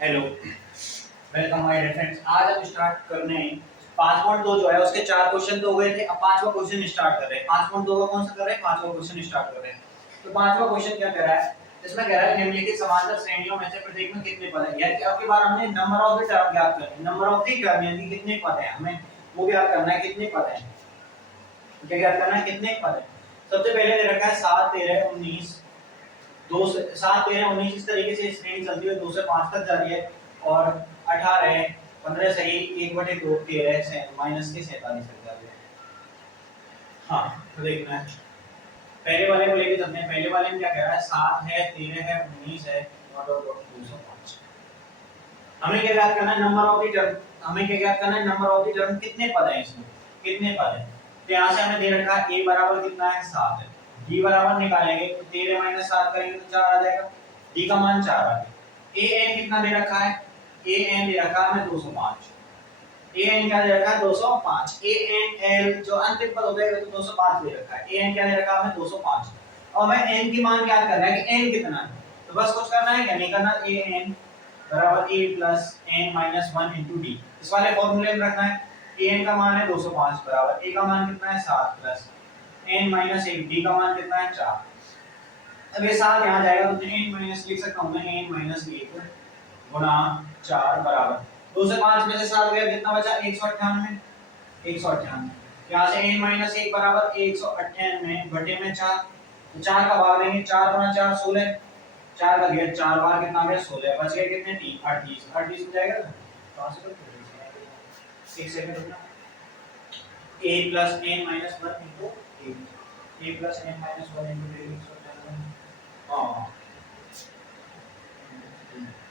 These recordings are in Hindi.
Hello, welcome my dear friends. आज हम स्टार्ट करने हैं 5.2 जो है उसके 4 क्वेश्चन तो हुए थे। अब पांचवा क्वेश्चन स्टार्ट कर रहे हैं। 5.2 का कौन सा कर रहे हैं? पांचवा क्वेश्चन स्टार्ट कर रहे हैं। तो पांचवा क्वेश्चन क्या कह रहा है? इसमें कह रहा है निम्नलिखित समांतर श्रेणियों में से प्रत्येक में कितने पद हैं। यानी कि अब की बार हमने नंबर ऑफ द टर्म ज्ञात करना है। नंबर ऑफ द टर्म यानी कितने पद हैं, हमें वो ज्ञात करना है। कितने पद हैं, क्या ज्ञात करना है, कितने पद हैं। सबसे पहले दे रखा है 7 13 19, 2 से 7 13 19 इस तरीके से श्रेणी चलती है 2 से 5 तक जा रही है। और 18 15 सही 1/2 13 से माइनस के 47 तक जा रही है। हाँ तो देखना है, पहले वाले को लेके चलते हैं। पहले वाले में क्या कह रहा है? 7 है 13 है 19 है और 205। हमें क्या याद करना है? Number of the term. हमें क्या याद करना है? Number of the term. कितने पद हैं इसमें, कितने पद हैं। तो यहाँ से हमें दे रखा है a बराबर कितना है? 7 है। d बराबर निकालेंगे तो 13 - 7 करेंगे तो 4 आ जाएगा। d का मान 4 आ गया। an कितना दे रखा है? an दे रखा है हमें 205। an क्या दे रखा है? 205। an l जो अंतिम पद हो जाएगा तो 205 दे रखा है। an क्या दे रखा है हमें? 205। और हमें n की मान ज्ञात करना है कि n कितना है। तो बस कुछ करना है क्या? नहीं करना। an बराबर a plus n minus 1 into D. इस वाले फॉर्मूले में रखना है। an का मान है 205 बराबर a का मान कितना है? 7 प्लस n माइनस 1 d का मान कितना है? 4। अब ये 7 यहाँ जाएगा तो n माइनस लिख सकता हूँ मैं, n माइनस 1 गुणा 4 बराबर 2 से 5 में से 7 गया, कितना बचा? 198। 198 यहाँ से n माइनस 1 बराबर 198 बटे में 4। तो 4 का भाग देंगे, 4 गुणा 4 16। 4 का घेर 4 बार कितना आ गया? 16। बच गए कितने? 38। 38 हो जाएगा ना? कहां से करेंगे? एक सेकंड रुकना। a plus n minus 1 into a plus n minus 1 into a। हां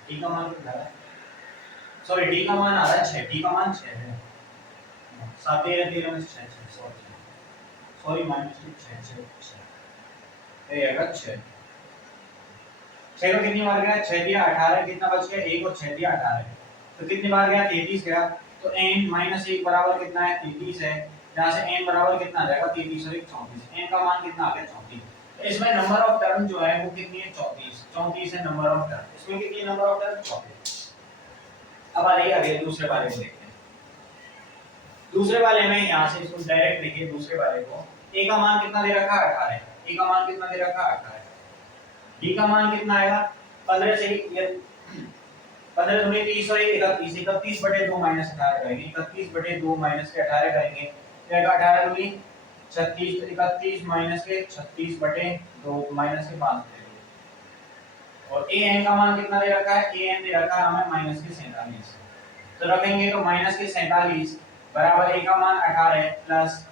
d का मान कितना है? सॉरी d का मान आ रहा है 6। d का मान 6 है। 7 13 13 में से 6 सॉरी सॉरी माइनस 6 6 ये आएगा 6। 6 को कितनी बार गया? 6 दिया 18, कितना बच गया? 1 और 6 दिया 18। तो कितनी बार गया? 33 गया। तो n माइनस 1 बराबर कितना है? 33 है। यहाँ से n बराबर कितना आ जाएगा? 33 और 1 34। n का मान कितना आ गया? 34। तो इसमें नंबर ऑफ टर्म जो है वो कितनी है? 34। 34 है नंबर ऑफ टर्म। इसमें कितनी नंबर ऑफ टर्म? 34। अब आ जाइए आगे दूसरे वाले को देखते हैं। दूसरे वाले में यहाँ से इसको डायरेक्ट लिखिए। दूसरे वाले को a का मान कितना दे रखा है? 18। a का मान कितना दे रखा है? 18। d का मान कितना आएगा? 15 से ये 15 दूनी 30 और 31। 31 बटे 2 माइनस 18 करेंगे। 31 बटे 2 माइनस के 18 करेंगे तो आएगा 18 दूनी 36। 31 माइनस के 36 बटे 2 माइनस के 5 करेंगे। और an का मान कितना दे रखा है? an दे रखा है हमें माइनस के 47। तो रखेंगे तो माइनस के 47 बराबर a का मान 18 plus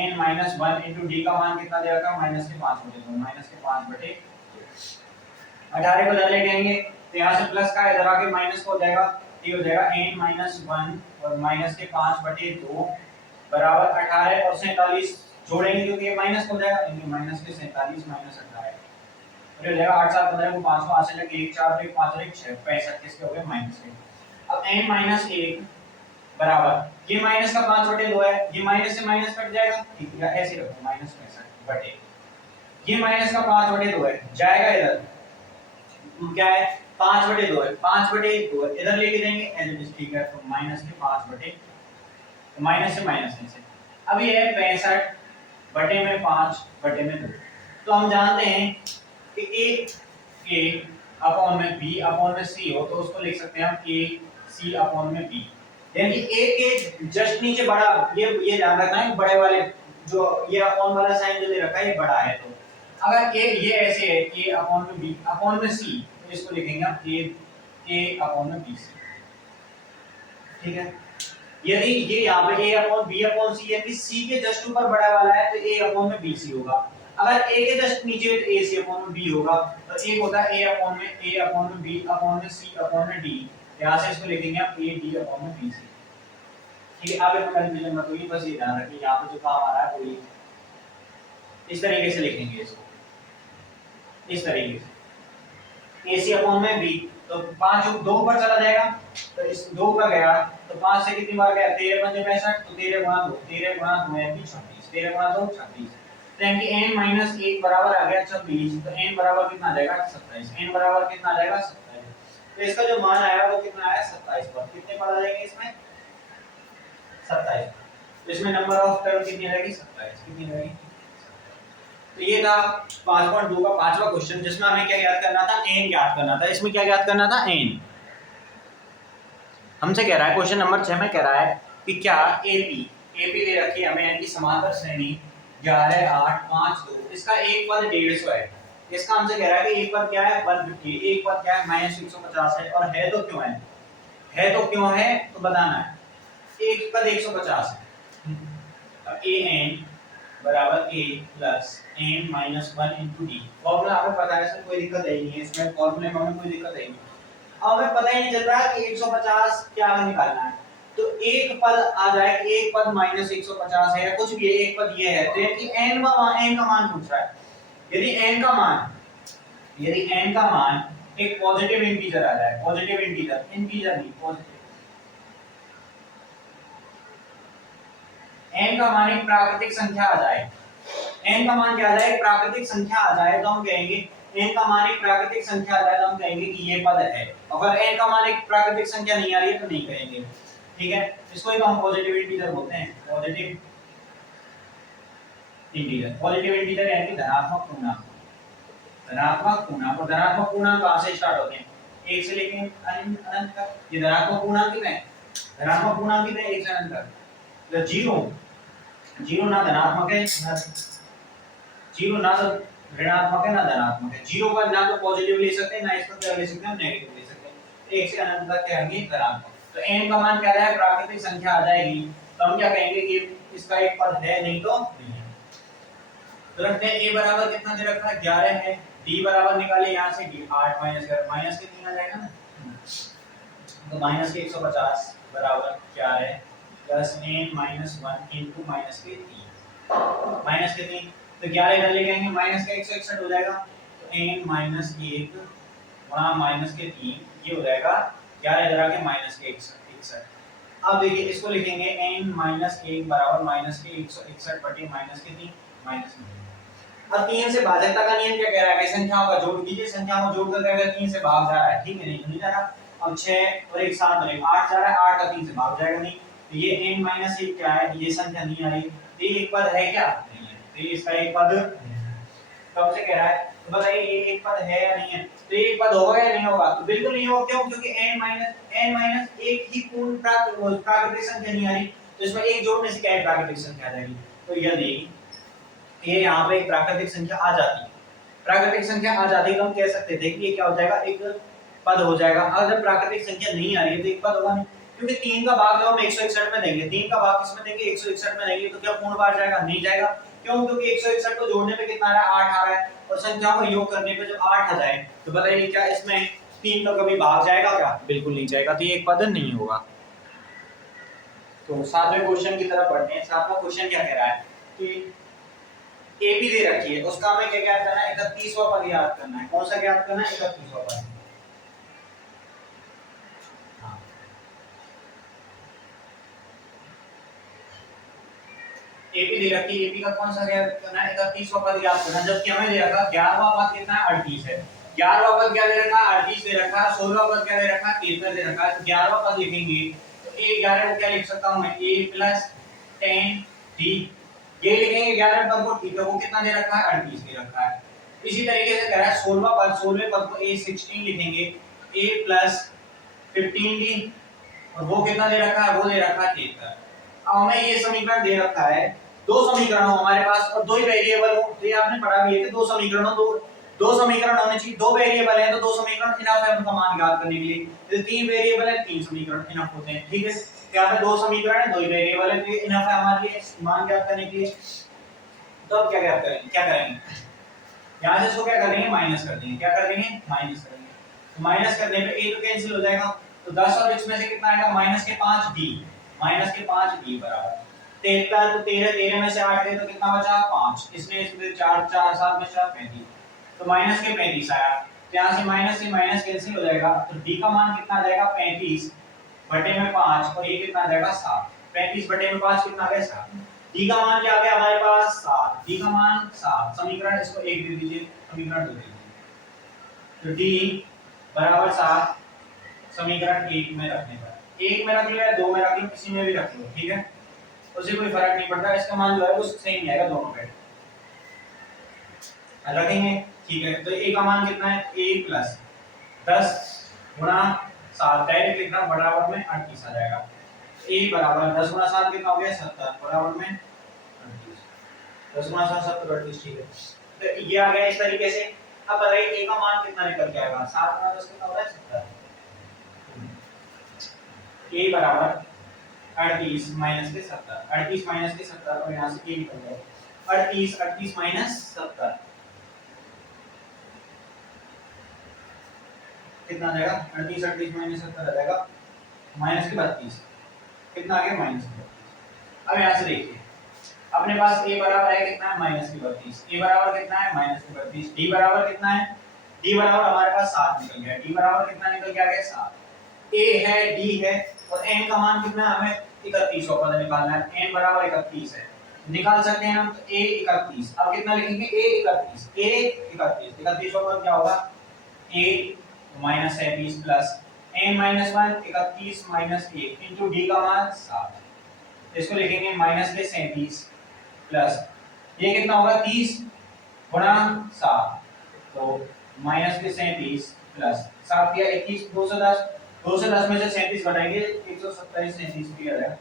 n minus 1 into d का मान कितना दे रखा है? माइनस के 5 बटे 2 माइनस के 5 बटे 18 को इधर ले जाएंगे तो यहाँ से प्लस का इधर आके माइनस हो जाएगा। ये हो जाएगा n माइनस 1 और माइनस के 5 बटे 2 बराबर 18 और 47 जोड़ेंगे क्योंकि ये माइनस हो जाएगा। इनके माइनस के 47 माइनस 18 तो हो जाएगा 8 7 15 को 5 को आसे लगे 1 4 1 5 और 1 6 65 किसके हो गए? माइनस के। अब n माइनस 1 बराबर ये माइनस का 5 बटे 2 है, ये माइनस से माइनस कट जाएगा। ठीक है ऐसे रखो माइनस 65 बटे ये माइनस का 5 बटे 2 है जाएगा इधर क्या है? 5 बटे 2 है। 5 बटे 2 है इधर लेके जाएंगे एज इट इज। ठीक है तो माइनस के 5 बटे तो माइनस से माइनस में से अब ये है 65 बटे में 5 बटे में 2। तो हम जानते हैं कि a अपॉन में b अपॉन में c हो तो उसको लिख सकते हैं हम a c अपॉन में b। यानी कि a के जस्ट नीचे बड़ा ये ध्यान रखना है बड़े वाले जो ये अपॉन वाला साइन जो दे रखा है ये बड़ा है। तो अगर a ये ऐसे है a अपॉन में b अपॉन में c तो इसको लिखेंगे हम a अपॉन में bc। ठीक है यदि ये यहाँ पे a upon b upon c है कि c के जस्ट ऊपर बड़ा वाला है तो a अपॉन में bc होगा। अगर a के जस्ट नीचे है तो ac अपॉन में b होगा। तो एक होता है a अपॉन में b अपॉन में c अपॉन में d। यहाँ से इसको लिखेंगे हम a d अपॉन में bc। ठीक है आप इसमें कंफ्यूजन मत होइए, बस ये ध्यान रखिए यहाँ पे जो काम आ रहा है वो ये इस तरीके से लिखेंगे इसको इस तरीके से ac अपॉन में b। तो 5 2 ऊपर चला जाएगा तो इस 2 ऊपर गया तो 5 से कितनी बार गया? 13 पंजे 65 तो 13 गुणा 2 13 गुणा 2 यानी 36 13 गुणा 2 36। तो यानी कि n माइनस 1 बराबर आ गया 26। तो n बराबर कितना आ जाएगा? 27। n बराबर कितना आ जाएगा? 27। तो इसका जो मान आया वो कितना आया 27 पद। कितने पद आ जाएंगे इसमें 27। तो इसमें नंबर ऑफ टर्म कितनी रहेगी 27। कितनी रहेगी। तो ये था 5.2 का पांचवा क्वेश्चन जिसमें हमें क्या ज्ञात करना था n ज्ञात करना था। इसमें क्या ज्ञात करना था n। हमसे कह रहा है क्वेश्चन नंबर 6 में कह रहा है कि क्या एपी दे रखी है हमें यानी समांतर श्रेणी 11 8 5 2 इसका एक पद 150 है। इसका हमसे कह रहा है कि एक पद क्या है 150 एक पद क्या है -150 है और है तो क्यों है तो क्यों है तो बताना है। एक पद 150 है अब an बराबर a plus n minus 1 into D. Formula आपको पता है इसमें कोई दिक्कत है नहीं है। इसमें फॉर्मूले में हमें कोई दिक्कत है नहीं। अब हमें पता ही नहीं चल रहा है कि 150 क्या निकालना है। तो एक पद आ जाए एक पद -150 है या कुछ भी है एक पद ये है तो यानी n का मान पूछ रहा है। यदि n का मान एक पॉजिटिव इंटीजर आ जाए पॉजिटिव इंटीजर नहीं पॉजिटिव n का मान एक प्राकृतिक संख्या आ जाए n का मान क्या आ जाए एक प्राकृतिक संख्या आ जाए तो हम कहेंगे n का मान एक प्राकृतिक संख्या आ जाए तो हम कहेंगे कि ये पद है। अगर n का मान एक प्राकृतिक संख्या नहीं आ रही है तो नहीं कहेंगे। ठीक है इसको ही हम पॉजिटिव इंटीजर बोलते हैं। पॉजिटिव इंटीजर यानी धनात्मक पूर्णांक। और धनात्मक पूर्णांक कहां से स्टार्ट होते हैं 1 से लेके अनंत तक। ये धनात्मक पूर्णांक कितने हैं 1 से अनंत तक। तो जीरो ना धनात्मक है जीरो ना तो ऋणात्मक है ना धनात्मक है। जीरो का ना तो पॉजिटिव ले सकते हैं ना इसका क्या ले सकते हैं नेगेटिव ले सकते हैं। 1 से अनंत तक क्या होंगे धनात्मक। तो n का मान क्या है प्राकृतिक संख्या आ जाएगी तो हम क्या कहेंगे कि इसका एक पद है नहीं तो नहीं है। तो रखते हैं a बराबर कितना दे रखा है 11 है। d बराबर निकाले यहां से d 8 माइनस के 3 आ जाएगा ना। तो माइनस के 150 बराबर 11 plus n minus 1 into minus के 3 तो 11 इधर ले जाएंगे माइनस का 161 हो जाएगा। तो n माइनस 1 गुणा माइनस के 3 ये हो जाएगा 11 इधर आके माइनस के 161। अब देखिए इसको लिखेंगे n माइनस 1 बराबर माइनस के 161 बटे माइनस के 3 माइनस में। अब 3 से भाजकता का नियम क्या कह रहा है कि संख्याओं का जोड़ कीजिए। संख्याओं को जोड़ कर अगर 3 से भाग जा रहा है ठीक है नहीं तो नहीं जा रहा। अब 6 और 1 7 और 1 8 जा रहा है 8 का 3 से भाग जाएगा नहीं। तो ये n माइनस 1 क्या है ये संख्या नहीं आ रही तो ये एक पद है क्या नहीं है। तो ये इसका एक पद कब से कह रहा है तो बताइए ये एक पद है या नहीं है। तो ये एक पद होगा या नहीं होगा तो बिल्कुल नहीं होगा। क्यों क्योंकि n माइनस 1 ही पूर्ण प्राकृतिक संख्या नहीं आ रही। तो इसमें एक जोड़ने से क्या है प्राकृतिक संख्या आ जाएगी। तो यदि ये यहाँ पे एक प्राकृतिक संख्या आ जाती तो हम कह सकते थे कि ये क्या हो जाएगा एक पद हो जाएगा। अगर जब प्राकृतिक संख्या नहीं आ रही है तो एक पद होगा नहीं क्योंकि 3 का भाग जब हम 161 में देंगे 3 का भाग किसमें देंगे 161 में देंगे तो क्या पूर्ण बार जाएगा नहीं जाएगा। क्यों क्योंकि 161 को जोड़ने पे कितना आ रहा है 8 आ रहा है और संख्याओं को योग करने पे जब 8 आ जाए तो बताइए क्या इसमें 3 का कभी भाग जाएगा क्या बिल्कुल नहीं जाएगा। तो ये एक पद नहीं होगा। तो सातवें क्वेश्चन की तरफ बढ़ते हैं। सातवां क्वेश्चन क्या कह रहा है कि एबी दे रखी है उसका हमें क्या ज्ञात करना है 31वां पद ज्ञात करना है। कौन सा ज्ञात करना है 31वां पद। एबी दे रखी है एबी का कौन सा ज्ञात करना है 31वां पद ज्ञात करना है। जबकि हमें दे रखा 11वां पद कितना है 38 है। 11वां पद क्या दे रखा है 38 दे रखा है। 16वां पद क्या दे रखा है 73 दे रखा है। तो 11वां पद लिखेंगे तो a 11 को क्या लिख सकता हूं मैं a + 10 d ये लिखेंगे 11वें पद को ठीक है वो कितना दे रखा है 38 दे रखा है। इसी तरीके से कह रहा है 16वां पद 16वें पद को a 16 लिखेंगे a + 15d और वो कितना दे रखा है वो दे रखा है 73। अब हमें ये समीकरण दे रखा है दो समीकरण हो हमारे पास और दो ही वेरिएबल हो। तो ये आपने पढ़ा भी है कि दो समीकरण होने चाहिए। दो वेरिएबल है तो दो समीकरण इनफ है उनका मान ज्ञात करने के लिए। यदि तीन वेरिएबल है तीन समीकरण इनफ होते हैं। ठीक है यहाँ पे दो समीकरण है दो ही वेरिएबल है तो ये इनफ है हमारे लिए मान ज्ञात करने के लिए। तो अब क्या करेंगे यहाँ से इसको क्या कर देंगे माइनस कर देंगे। माइनस करेंगे तो माइनस करने पे a तो कैंसिल हो जाएगा। तो 10 और इसमें से कितना आएगा -5d बराबर 13। तो 13 में से 8 गए तो कितना बचा 5। इसमें 4 4 7 में 4 35 तो -35 आया। तो यहाँ से माइनस कैंसिल हो जाएगा। तो d का मान कितना आ जाएगा 35 बटे में 5 और ये कितना आ जाएगा 7। 35 बटे में 5 कितना आ गया 7। d का मान क्या आ गया हमारे पास 7। d का मान 7 समीकरण इसको 1 दे दीजिए समीकरण 2 दे दीजिए। तो d बराबर 7 समीकरण एक में रखने पर, एक में रख लो या दो में रख लो, किसी में भी रख लो, ठीक है, उससे कोई फर्क नहीं पड़ता, इसका मान जो है वो सेम ही आएगा दोनों पे रखेंगे, ठीक है। तो a का मान कितना है, a प्लस 10 गुणा 7 डायरेक्ट लिखना बराबर में 38 आ जाएगा। a बराबर 10 गुणा 7 कितना हो गया 70 बराबर में 38, 10 गुणा 7 70 38, ठीक है। तो ये आ गया इस तरीके से। अब बताइए a का मान कितना निकल के आएगा, 7 गुणा 10 कितना हो रहा है 70, a बराबर 38 माइनस के 70, 38 माइनस के 70 और यहाँ से a निकल जाएगा 38, 38 माइनस 70 कितना आ जाएगा, 38 38 माइनस 70 आ जाएगा माइनस के 32, कितना आ गया माइनस के 32। अब यहाँ से देखिए अपने पास a बराबर है कितना है माइनस के 32, a बराबर कितना है माइनस के 32, d बराबर कितना है, d बराबर हमारे पास 7 निकल गया, d बराबर कितना निकल के आ गया 7, a है d है और n का मान कितना है, हमें 31 का पता निकालना है, n बराबर 31 है, निकाल सकते हैं हम, तो a 31, अब कितना लिखेंगे a 31, a 31, 31 का पद क्या होगा a minus 37 plus n minus 1 31 minus 1 into d का मान 7, इसको लिखेंगे माइनस के 37 प्लस ये कितना होगा 30 गुणा 7, तो माइनस के 37 प्लस 7 किया 21, 210, 210 में से 37 घटाएंगे 127 37 भी आ जाएगा,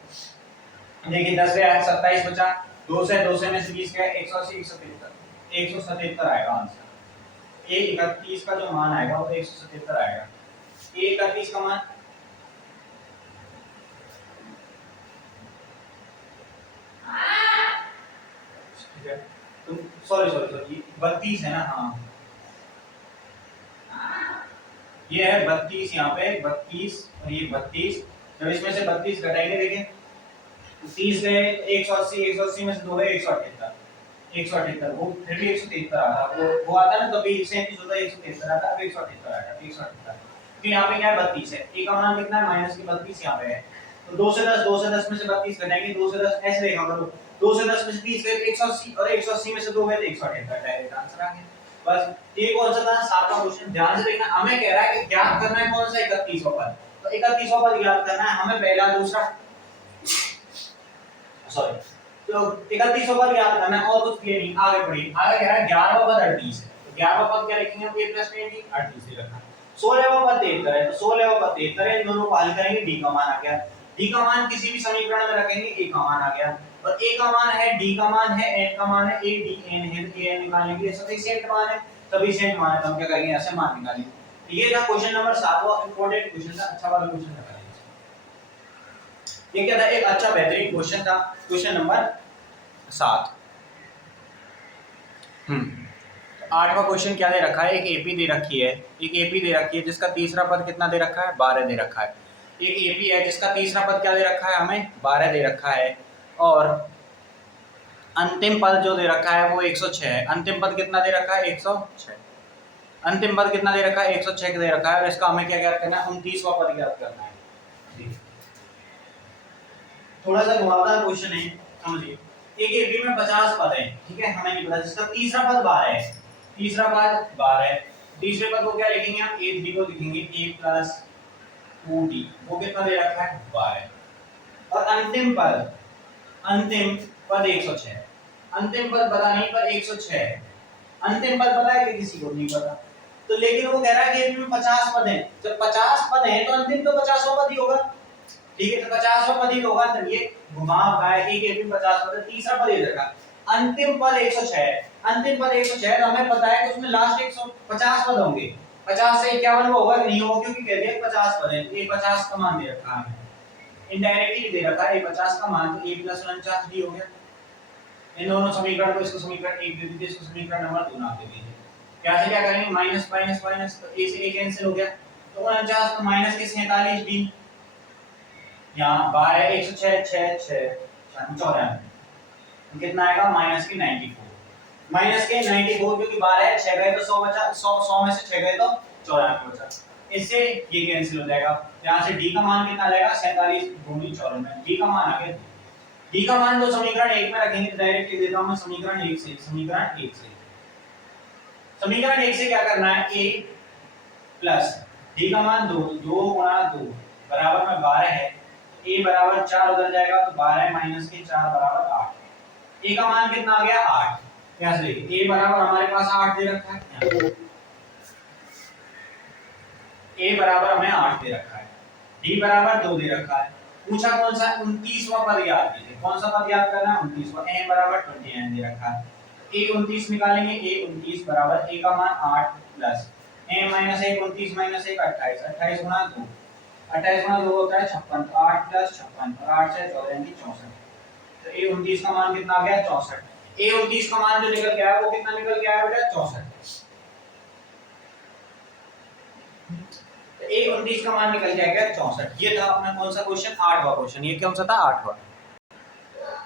देखिए 10 गया 27 बचा, 2 से में से 20 गया 180 177 आएगा आंसर। a 31 का जो मान आएगा वो 177 आएगा, a 31 का मान ठीक है, तो सॉरी 32 है ना, हाँ ये है 32, यहाँ पे 32 और ये 32, जब इसमें से 32 घटाएंगे देखिए 30 गए 180, 180 में से 2 गए 178, वो फिर भी 173 आ रहा, वो आता है ना कभी 37 होता है 173 आता है, अब 178 आएगा 178, तो यहाँ पे क्या है 32 है, a का मान कितना है माइनस की 32 यहाँ पे है, तो 2 से 10 में से 32 घटाएंगे 2 से 10 ऐसे देखा करो, 2 से 10 में से 30 गए 180 और 180 में से 2 गए 178, डायरेक्ट आंसर आ गया। बस ये कौन सा था 7 का क्वेश्चन, ध्यान से देखना, हमें कह रहा है कि ज्ञात करना है कौन सा 31वां पद, तो 31वां पद ज्ञात करना है हमें, पहला दूसरा सॉरी तो 31वां पद ज्ञात करना है और कुछ क्लियर नहीं, आगे बढ़िए, आगे कह रहा है 11वां पद 38 है, तो 11वां पद क्या लिखेंगे हम, a + 20 38 ही रखना, 16वां पद 73 है, तो 16वां पद 73 है, इन दोनों को हल करेंगे d का मान आ गया, d का मान किसी भी समीकरण में रखेंगे a का मान आ गया, और a का मान है d का मान है n का मान है a d n है, तो a n निकालने के लिए सफिशिएंट मान है, सफिशिएंट मान है तो हम क्या करेंगे ऐसे मान निकालेंगे। ये था क्वेश्चन नंबर 7वां, इंपॉर्टेंट क्वेश्चन था, अच्छा वाला क्वेश्चन था, ये क्या था एक अच्छा बेहतरीन क्वेश्चन था, क्वेश्चन नंबर 7। तो 8वां क्वेश्चन क्या दे रखा है, एक एपी दे रखी है, एक एपी दे रखी है जिसका तीसरा पद कितना दे रखा है 12 दे रखा है, एक एपी है जिसका तीसरा पद क्या दे रखा है हमें 12 दे रखा है, और अंतिम पद जो दे रखा है वो 106 है, अंतिम पद कितना दे रखा है 106, अंतिम पद कितना दे रखा है 106 दे रखा है, और इसका हमें क्या ज्ञात करना है 29वां पद ज्ञात करना है। थोड़ा सा घुमावदार क्वेश्चन है, समझिए, एक एपी में 50 पद हैं, ठीक है, हमें नहीं पता, जिसका तीसरा पद 12 है, तीसरा पद 12 है, तीसरे पद को क्या लिखेंगे हम a3 को लिखेंगे a + 2d, वो कितना दे रखा है 12, और अंतिम पद 106, अंतिम पद पता नहीं पर 106 है, अंतिम पद पता है कि किसी को नहीं पता, तो लेकिन वो कह रहा है कि एपी में 50 पद हैं, जब 50 पद हैं तो अंतिम तो 50वां पद ही होगा, ठीक है, तो 50वां पद ही होगा, तो ये घुमाव का है, एक एपी में 50 पद है, तीसरा पद ये रखा, अंतिम पद 106 है, अंतिम पद 106 है, तो हमें पता है कि उसमें लास्ट 150 पद होंगे, 50 से 51 होगा कि नहीं होगा, क्योंकि कह दिया 50 पद है, ये 50 का मान दे रखा है, इनडायरेक्टली दे रखा है ये 50 का मान, तो a + 49d हो गया, इन दोनों समीकरण को, इसको समीकरण 1 दे दीजिए, इसको समीकरण नंबर 2 नाम दे दीजिए, क्या से क्या करेंगे माइनस माइनस माइनस, तो a से a कैंसिल हो गया, तो 49 तो माइनस के 47d, यहाँ 12 106 6 6 94, कितना आएगा माइनस के 94, माइनस के 94, क्योंकि 12 है 6 गए तो 100 बचा, 100 में से 6 गए तो 94 बचा, इससे ये कैंसिल हो जाएगा, यहाँ से d का मान कितना आ जाएगा 47 दूनी 94, d का मान आ गया, d का मान तो समीकरण 1 में रखेंगे, तो डायरेक्ट लिख देता हूं मैं समीकरण 1 से, समीकरण 1 से क्या करना है a + डी का मान 2, 2 गुणा 2 बराबर में 12 है। ए बराबर 4 उधर जाएगा तो 12 माइनस के 4 बराबर 8। ए का मान कितना आ गया 8। यहाँ से देखिए ए बराबर हमारे पास 8 दे रखा है, ए बराबर हमें 8 दे रखा है, डी बराबर 2 दे रखा है। पूछा कौन सा 29वां पद याद कीजिए, कौन सा पद याद करना है 29वां। ए बराबर 29 दे रखा है, ए 29 निकालेंगे, ए 29 बराबर ए का मान 8 प्लस ए माइनस 1 29 माइनस 1 28, 28 गुणा 2, 28 गुणा 2 होता है 56, 8 प्लस 56 और 8 से 14 यानी 64। तो ए 29 का मान कितना आ गया 64। ए 29 का मान जो निकल के आया वो कितना निकल के आया बेटा 64। ए 29 का मान निकल के आ गया 64। ये था अपना कौन सा क्वेश्चन 8वां क्वेश्चन। ये कौन सा था 8वां।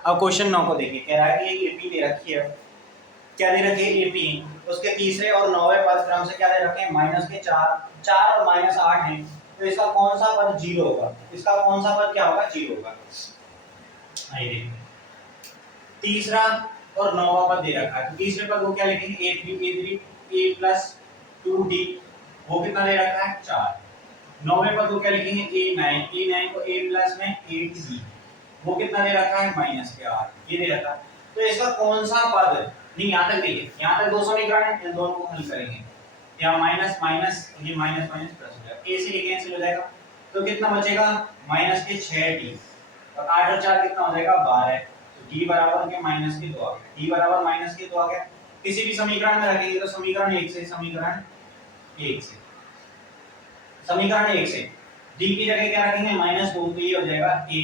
अब क्वेश्चन 9 को देखिए, कह रहा है कि एक एपी दे रखी है, क्या दे रखी है एपी, उसके तीसरे और 9वें पद क्रम से क्या दे रखे हैं माइनस के 4, 4 और माइनस 8 हैं, तो इसका कौन सा पद 0 होगा, इसका कौन सा पद क्या होगा 0 होगा। आइए देखिए तीसरा और 9वां पद दे रखा है, तो तीसरे पद को क्या लिखेंगे a3 a प्लस 2d, वो कितना दे रखा है 4। 9वें पद को क्या लिखेंगे a9 को a प्लस में 8b, वो कितना दे रखा है माइनस के 8, ये दे रखा है। तो इसका कौन सा पद, नहीं यहाँ तक देखिए, यहाँ तक 2 समीकरण है, इन दोनों को हल करेंगे, यहाँ माइनस माइनस ये माइनस माइनस प्लस हो जाएगा, a से a कैंसिल हो जाएगा, तो कितना बचेगा माइनस के 6d और 8 और 4 कितना हो जाएगा 12, तो d बराबर के माइनस के 2 आ गया, d बराबर माइनस के 2 आ गया। किसी भी समीकरण में रखेंगे तो समीकरण 1 से, समीकरण 1 से, समीकरण 1 से d की जगह क्या रखेंगे माइनस 2, तो ये हो जाएगा a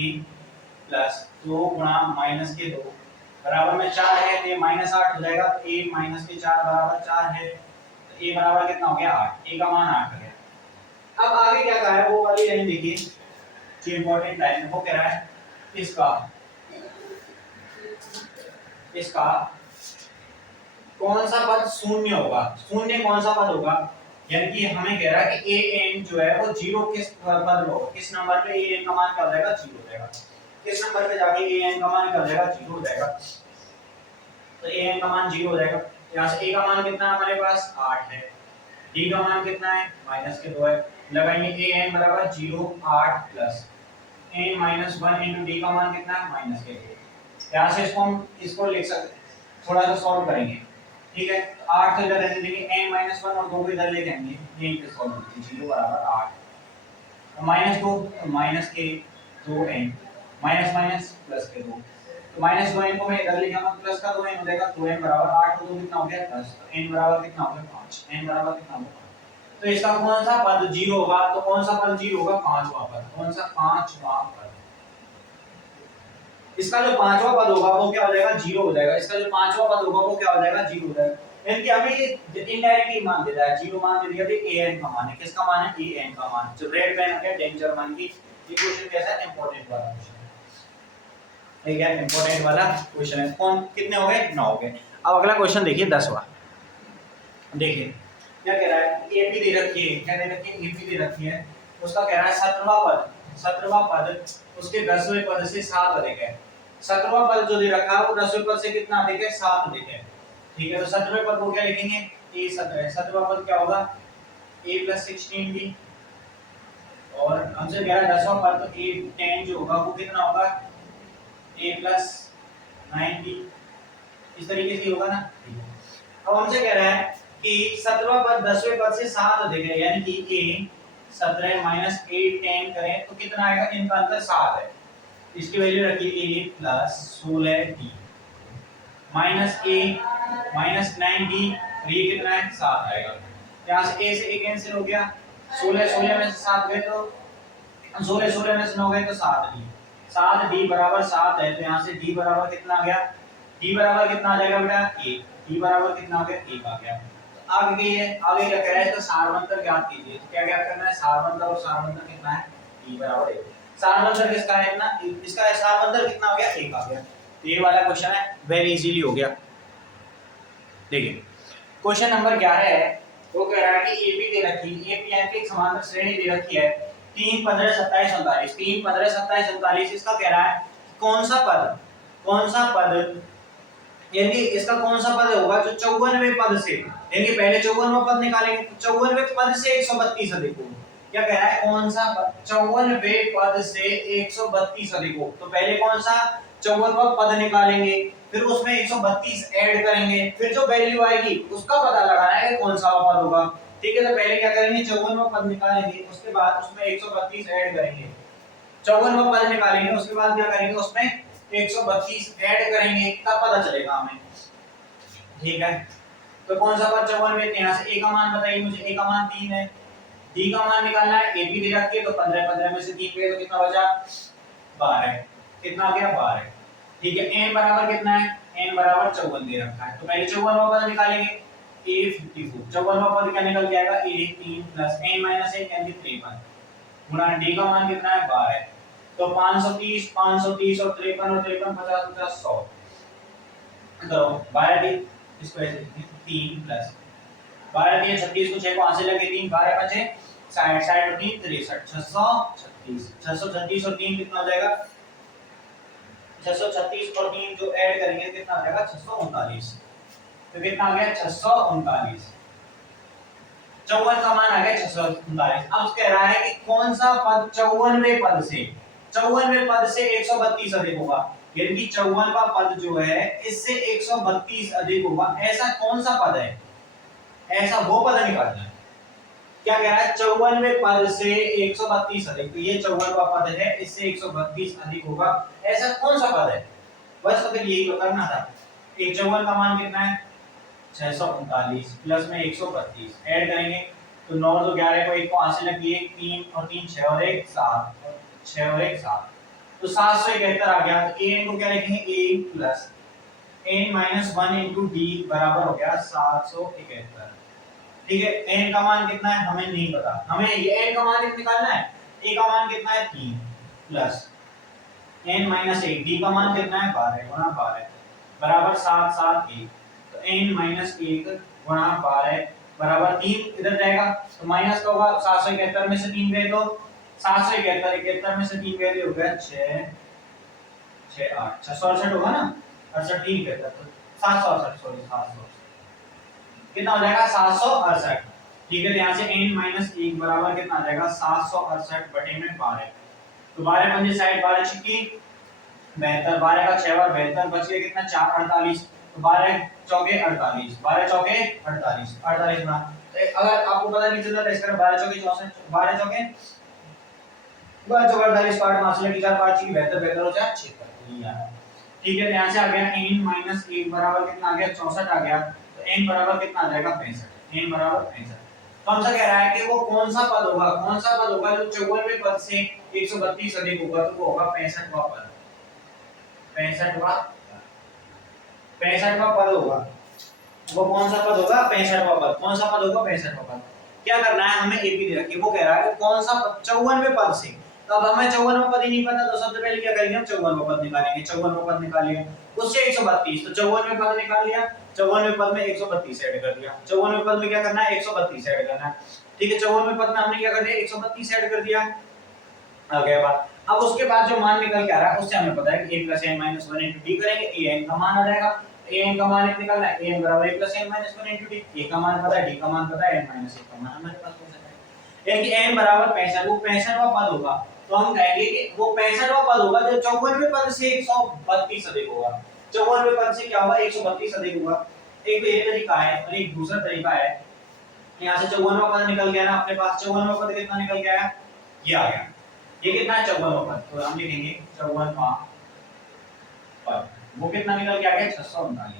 प्लस 2 गुणा माइनस के 2 बराबर में 4 है, तो ये माइनस 8 हो जाएगा, तो a माइनस के 4 बराबर 4 है, तो a बराबर कितना हो गया 8, a का मान 8 हो गया। अब आगे क्या कहा है वो वाली लाइन देखिए, जो इंपॉर्टेंट लाइन है, वो कह रहा है इसका कौन सा पद शून्य होगा, शून्य कौन सा पद होगा, यानी कि हमें कह रहा है कि an जो है वो 0 किस पद पे होगा, किस नंबर पे an का मान क्या हो जाएगा 0 हो जाएगा, किस नंबर पे जाके an का मान क्या हो जाएगा 0 हो जाएगा, तो an का मान 0 हो जाएगा। यहाँ से a का मान कितना है हमारे पास 8 है, d का मान कितना है माइनस के 2 है, लगाएंगे an बराबर 0 8 plus n minus 1 into d का मान कितना है माइनस के 2। यहाँ से इसको लिख सकते हैं, थोड़ा सा सॉल्व करेंगे, ठीक है। 8 को इधर रहने देंगे, n माइनस 1 और 2 को इधर लेके आएंगे, ये इनके सॉल्व करेंगे, 0 बराबर 8 माइनस 2 माइनस के 2n माइनस माइनस प्लस के 2, तो माइनस 2n को मैं इधर लेके आऊंगा, प्लस का 2n हो जाएगा, 2n बराबर 8 को 2 कितना हो गया 10, तो n बराबर कितना हो गया 5, n बराबर कितना हो गया 5। तो इसका कौन सा पद 0 होगा, तो कौन सा पद 0 होगा 5वां पद, कौन सा 5वां पद, इसका जो 5वां पद होगा वो क्या हो जाएगा 0 हो जाएगा, इसका जो 5वां पद होगा वो क्या हो जाएगा 0 हो जाएगा। यानी कि हमें ये इनडायरेक्टली मान दे रहा है, 0 मान दे दिया, तो an का मान है, किसका मान है an का मान, जो रेड पेन है डेंजर मान की। ये क्वेश्चन कैसा है इंपॉर्टेंट वाला क्वेश्चन है, ठीक है इंपॉर्टेंट वाला क्वेश्चन है। कौन कितने हो गए 9 हो गए। अब अगला क्वेश्चन देखिए 10वां, देखिए क्या कह रहा है एपी दे रखी है, क्या दे रखी है एपी दे रखी है, उसका कह रहा है 17वां पद उसके 10वें पद से 7 अधिक है। 17वां पद जो दे रखा है वो 10वें पद से कितना अधिक है 7 अधिक है, ठीक है। तो 17वें पद को क्या लिखेंगे a 17, 17वां पद क्या होगा a + 16b, और हमसे कह रहा है 10वां पद तो a 10 जो होगा वो कितना होगा a + 9b, इस तरीके से होगा ना। अब हमसे कह रहा है कि 17वां पद 10वें पद से 7 अधिक है, यानी कि a 17 माइनस 8 10 करें तो कितना आएगा, इनका अंतर 7 है, इसकी वैल्यू रखिए a plus 16d minus a minus 9d, और ये कितना है 7 आएगा। यहाँ से a से a कैंसिल हो गया, 16 में से 7 गए तो 16 में से 9 गए तो 7d, 7d बराबर 7 है, तो यहाँ से d बराबर कितना आ गया, d बराबर कितना आ जाएगा बेटा 1, d बराबर कितना आ गया 1 आ गया। आगे ये आगे क्या कह रहा है, तो सारवंतर ज्ञात कीजिए, तो क्या ज्ञात करना है सारवंतर, और सारवंतर कितना है d बराबर 1, सारवंतर किसका है इतना, इसका सारवंतर कितना हो गया 1 आ गया। तो ये वाला क्वेश्चन है वेरी इजीली हो गया। देखिए क्वेश्चन नंबर 11 है, वो कह रहा है कि एपी दे रखी एपी यानी कि एक समांतर श्रेणी दे रखी है 3 15 27 39, 3 15 27 39, इसका कह रहा है कौन सा पद यानी कि इसका कौन सा पद होगा जो 54वें पद से, यानी कि पहले 54वां पद निकालेंगे तो 54वें पद से 132 अधिक होगा, क्या कह रहा है, कौन सा 54वें पद से 132 अधिक हो। तो पहले कौन सा 54वां पद निकालेंगे, फिर उसमें 132 ऐड करेंगे, फिर जो वैल्यू आएगी उसका पता लगाना है कि कौन सा पद होगा। ठीक है, तो पहले क्या करेंगे, 54वां पद निकालेंगे, उसके बाद उसमें 132 ऐड करेंगे। 54वां पद निकालेंगे, उसके बाद क्या करेंगे, उसमें 132 ऐड करेंगे, तब पता चलेगा हमें। ठीक है, तो कौन सा पद 54वें, यहाँ से ए का मान बताइए मुझे, ए का मान 3 है, डी का मान निकालना है, ए भी दे रखी है, तो 15 15 में से 3 गए तो कितना बचा, 12। कितना आ गया, 12। ठीक है, n बराबर कितना है, n बराबर 54 दे रखा है, तो पहले 54वां पद निकालेंगे, a 54। 54वां पद क्या निकल के आएगा, a 3 प्लस n माइनस 1 यानी 53 गुणा d का मान कितना है, 12। तो 530 530 और 53 और 53 50 50 100 करो 12 डी, इसको ऐसे 3 प्लस 12 3 36 को 6 को 8 से लगे 3 12 बचे 60 60 और 3 63 636 636 और 3 कितना हो जाएगा, 636 और 3 जो ऐड करेंगे कितना आ जाएगा, 639। तो कितना आ गया, 639। 54 का मान आ गया 639। अब कह रहा है कि कौन सा पद 54वें पद से 54वें पद से 132 अधिक होगा, यानी कि 54वां पद जो है इससे 132 अधिक होगा, ऐसा कौन सा पद है, ऐसा वो पद निकालना है। क्या कह रहा है, 54वें पद से 132 अधिक, तो ये 54वां पद है, इससे 132 अधिक होगा, ऐसा कौन सा पद है, बस तो फिर यही तो करना था। 54 का मान कितना है, 639 प्लस में 132 ऐड करेंगे, तो 9 2 11 को 1 को हासिल लगी 1 3 और 3 6 और 1 7 6 और 1 7, तो 771 आ गया। तो a को क्या लिखेंगे, a plus n minus 1 into D बराबर हो गया 771। ठीक है, n का मान कितना है हमें नहीं पता, हमें ये n का मान निकालना है, a का मान कितना है 3 प्लस n माइनस 1, d का मान कितना है 12 गुणा 12 बराबर 7 7 1, तो n माइनस 1 गुणा 12 बराबर 3, इधर जाएगा तो माइनस का होगा, 771 में से 3 गए तो 771 71 में से 3 गए तो हो गया 6 6 8 668 होगा ना, 68 3 कहता तो 768 सॉरी 700 कितना हो जाएगा 768। ठीक है, तो यहाँ से n माइनस 1 बराबर कितना आ जाएगा 768 बटे में 12, तो 12 पंजे 60 12 छिक्की 72, 12 का 6 और 72 बच गया कितना 4 48, तो 12 चौके 48 12 चौके 48 48 बना, तो अगर आपको पता नहीं चलता तो इसका 12 चौके 64 12 चौके 48 पार्ट मास लगी 4 पार्ट की 72 72 हो जाए 76 यार। ठीक है, यहां से आ गया n माइनस 1 बराबर कितना आ गया 64 आ गया, तो n बराबर कितना आ जाएगा 65, n बराबर 65। तो हमसे कह रहा है कि वो कौन सा पद होगा, कौन सा पद होगा जो 54वें पद से 132 अधिक होगा, तो वो होगा 65वां पद, 65वां पद होगा। वो कौन सा पद होगा, 65वां पद, कौन सा पद होगा 65वां पद। क्या करना है हमें, एबी दे रखी है, वो कह रहा है कौन सा 54वें पद से, तो अब हमें 54वां पद ही नहीं पता, तो सबसे पहले क्या करेंगे हम 54वां पद निकालेंगे, 54वां पद निकाल लिया, उससे 132, तो 54वें पद निकाल लिया, 54वें पद में 132 ऐड कर दिया, 54वें पद में क्या करना है 132 ऐड करना है। ठीक है, 54वें पद में हमने क्या कर दिया 132 ऐड कर दिया, आ गया बात। अब उसके बाद जो मान निकल के आ रहा है उससे हमें पता है कि a + n - 1 * d करेंगे, a n का मान आ जाएगा, a n का मान निकालना है, a n = a + n - 1 * d, a का मान पता है, d का मान पता है, n - 1 का मान हमारे पास हो सकता है, यानी कि n = 65, वो 65वां पद होगा। तो हम कहेंगे कि वो 65वां पद होगा जो 54वें पद से 132 अधिक होगा, 54वें पद से क्या होगा 132 अधिक होगा। एक तो ये तरीका है और एक दूसरा तरीका है, यहां से 54वां पद निकल गया ना अपने पास, 54वां पद कितना निकल गया, ये आ गया, ये कितना है 54वां पद, तो हम लिखेंगे 54वां पद, वो कितना निकल के आ गया 639।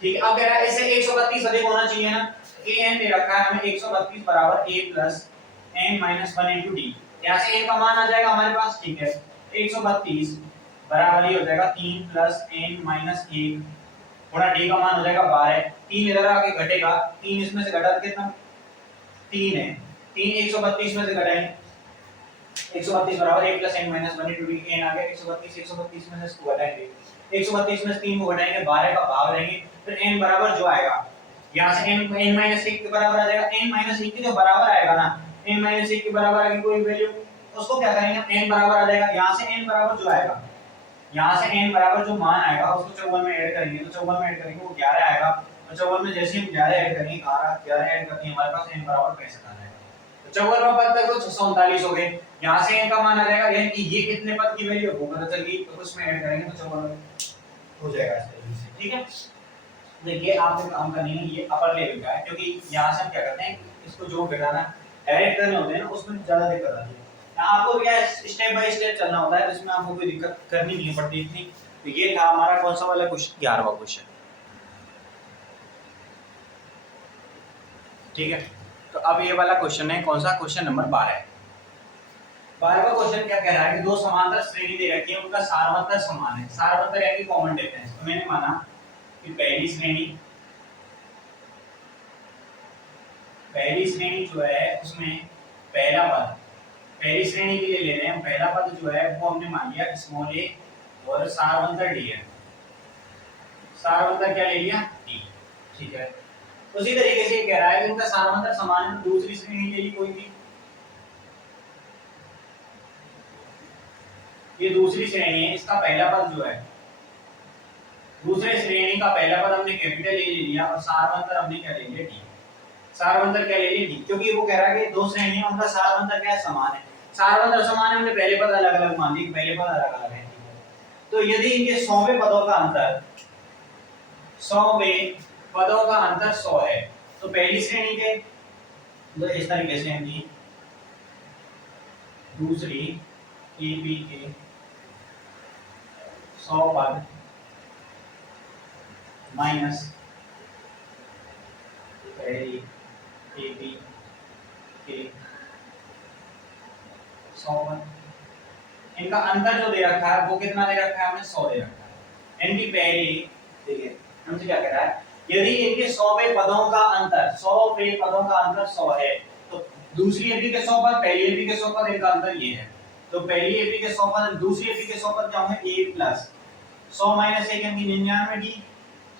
ठीक है, अब कह रहा है इससे 132 अधिक होना चाहिए ना, तो an दे रखा है हमें 132 बराबर a + n - 1 * d, यहां से a का मान आ जाएगा हमारे पास। ठीक है, 132 बराबर ये हो जाएगा 3 + n - 1 गुणा d का मान हो जाएगा 12, 3 इधर आके घटेगा, 3 इसमें से घटा तो कितना 3 है, 3 132 में से घटाएंगे 132 बराबर 1 + n - 1 * d, n आ गया 132 132 में से इसको घटाएंगे, 132 में से 3 को घटाएंगे 12 का भाग लेंगे, फिर n बराबर जो आएगा यहां से n n - 1 के बराबर आ जाएगा, n - 1 के जो बराबर आएगा ना, n - 1 के बराबर आएगी कोई वैल्यू, उसको क्या करेंगे n बराबर आ जाएगा, यहां से n बराबर जो आएगा, यहां से n बराबर जो मान आएगा उसको 54 में ऐड करेंगे, तो 54 में ऐड करेंगे वो 11 आएगा, और 54 में जैसे हम 11 ऐड करेंगे 11 ऐड करते हैं हमारे पास n बराबर 65 आ जाएगा। 54वां पद तक तो 639 हो गए। यहाँ से इनका मान आ जाएगा, यानी कि ये कितने पद की वैल्यू है वो पता चल गई, तो उसमें ऐड करेंगे तो 54 हो जाएगा इस तरीके से। ठीक है, देखिए आपको काम करनी है, ये अपर लेवल का है, क्योंकि यहाँ से हम क्या करते हैं, इसको जो घटाना डायरेक्ट करने होते हैं ना, उसमें ज्यादा दिक्कत आती है। यहाँ आपको क्या स्टेप बाय स्टेप चलना होता है, जिसमें आपको कोई दिक्कत करनी नहीं पड़ती इतनी। तो ये था हमारा कौन सा वाला क्वेश्चन, 11वां क्वेश्चन। ठीक है, तो अब ये वाला क्वेश्चन है कौन सा, क्वेश्चन नंबर 12 है। 12वां क्वेश्चन क्या कह रहा है कि दो समांतर श्रेणी दे रखी है, उनका सारवंतर समान है। सारवंतर यानी कॉमन डिफरेंस। तो मैंने माना कि पहली श्रेणी जो है उसमें पहला पद, पहली श्रेणी के लिए ले रहे हैं, पहला पद जो है वो हमने मान लिया स्मॉल a और सारवंतर d है। सारवंतर क्या ले लिया, d। ठीक है, उसी तरीके से कह रहा है कि इनका सारवंतर समान है, तो दूसरी श्रेणी ले ली कोई भी। ये दूसरी श्रेणी है, इसका पहला पद जो है, दूसरे श्रेणी का पहला पद हमने कैपिटल ए ले लिया और सारवंतर हमने क्या ले लिया, d। सारवंतर क्या ले लिया, d, क्योंकि वो कह रहा है कि दो श्रेणी है, उनका सारवंतर क्या है, समान है। सारवंतर समान है, हमने पहले पद अलग अलग मान लिए, पहले पद अलग अलग है। तो यदि इनके 100वें पदों का अंतर, 100वें पदों का अंतर 100 है, तो पहली श्रेणी के, तो इस तरीके से हम दूसरी एपी के 100 पद माइनस पहली एपी के 100 पद, इनका अंतर जो दे रखा है वो कितना दे रखा है, हमें 100 दे रखा है। इनकी पहली, देखिए हमसे क्या कह रहा है, यदि इनके 100वें पदों का अंतर, 100वें पदों का अंतर 100 है, तो दूसरी एपी के 100 पद, पहली एपी के 100 पद, इनका अंतर ये है। तो पहली एपी के 100 पद, दूसरी एपी के 100 पद क्या होंगे, a प्लस 100 माइनस 1 यानी 99d।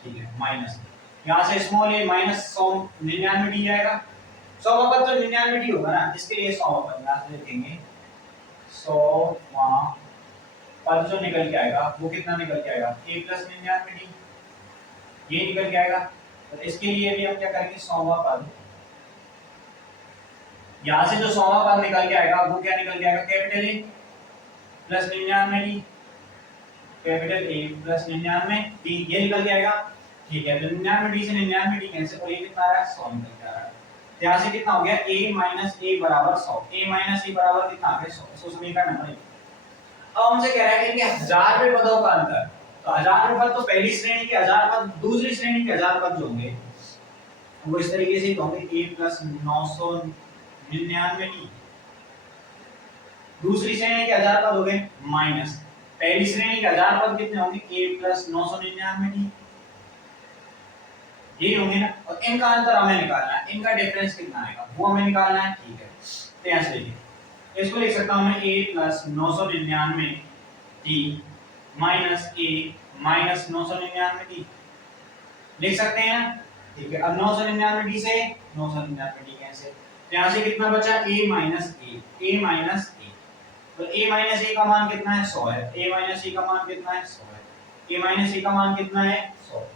ठीक है, माइनस यहां से स्मॉल a माइनस 100 99d आएगा। 100 पद तो 99d होगा ना, इसके लिए 100 पद यहां से लिखेंगे। 100वां पद जो निकल के आएगा वो कितना निकल के आएगा, a प्लस 99d, ये निकल के आएगा। तो इसके लिए भी हम क्या करेंगे, 100वां पद, यहां से जो 100वां पद निकल के आएगा वो क्या निकल के आएगा, capital A plus 99d, capital A plus 99d, ये निकल के आएगा। ठीक है, 99d से 99d कैंसिल, और ये कितना आ रहा है, 100 निकल के आ रहा है। तो यहां से कितना हो गया, a माइनस a बराबर 100, a माइनस a बराबर कितना आ गया, 100। सो समीकरण नंबर 1। अब हमसे कह रहा है कि इनके 1000वें पदों का अंतर, तो 1000वें पद तो पहली श्रेणी के 1000 पद, दूसरी श्रेणी के 1000 पद जो होंगे वो इस तरीके से होंगे, a प्लस 999d, दूसरी श्रेणी के 1000 पद हो गए, माइनस पहली श्रेणी के 1000 पद कितने होंगे, a प्लस 999d, ये होंगे ना। और इनका अंतर हमें निकालना है, इनका डिफरेंस कितना आएगा वो हमें निकालना है। ठीक है, तो यहां से देखिए, इसको लिख सकता हूं मैं a plus 999d minus a minus 999d, लिख सकते हैं ना। ठीक है, अब 999d से 999d कैंसिल, तो यहां से कितना बचा, a minus a minus a, तो a माइनस a का मान कितना है, 100 है। a माइनस a का मान कितना है, 100 है। a माइनस a का मान कितना है, 100।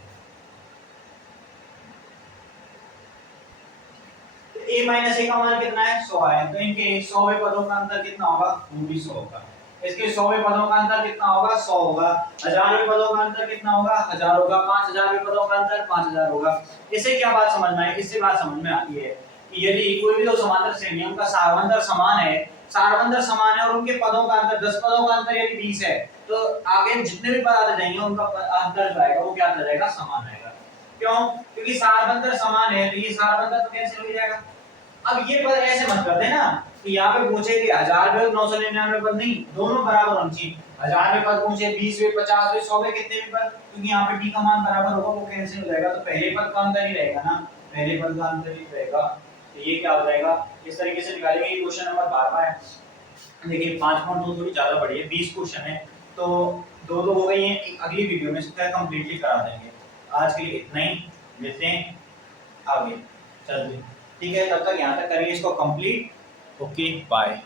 a माइनस a का मान कितना है, 100 है। तो इनके 100वें पदों का अंतर कितना होगा, वो भी 100 होगा। इसके 100वें पदों का अंतर कितना होगा, 100 होगा। 1000वें पदों का अंतर कितना होगा, 1000 होगा। 5000वें पदों का अंतर 5000 होगा। इससे क्या बात समझ में आई, इससे बात समझ में आती है कि यदि कोई भी दो समांतर श्रेणी है, उनका सारवंतर समान है, सारवंतर समान है और उनके पदों का अंतर 10 पदों का अंतर यदि 20 है, तो आगे जितने भी पद आते जाएंगे उनका अंतर जो आएगा वो क्या आता जाएगा, समान आएगा। क्यों, क्योंकि सारवंतर समान है, तो ये सारवंतर तो कैंसिल हो जाएगा। अब ये पद ऐसे मत कर देना कि यहाँ पे पूछे कि 1000 पे और 999 पद, नहीं, दोनों बराबर होने चाहिए। 1000 पे पद पूछे, 20 पे, 50 पे, 100 पे, कितने भी पद, क्योंकि यहाँ पे डी का मान बराबर होगा, वो कैंसिल हो जाएगा। तो पहले पद का अंतर ही रहेगा ना, पहले पद का अंतर ही रहेगा। तो ये क्या हो जाएगा, इस तरीके से निकालेंगे। ये क्वेश्चन नंबर 12 है। देखिए 5.2 थोड़ी ज्यादा बड़ी है, 20 क्वेश्चन है, तो दो दो हो गई हैं। अगली वीडियो में इसको कंप्लीटली करा देंगे। आज के लिए इतना ही, मिलते हैं आगे, चलिए ठीक है, तब तक यहाँ तक करिए इसको कंप्लीट। Okay, bye.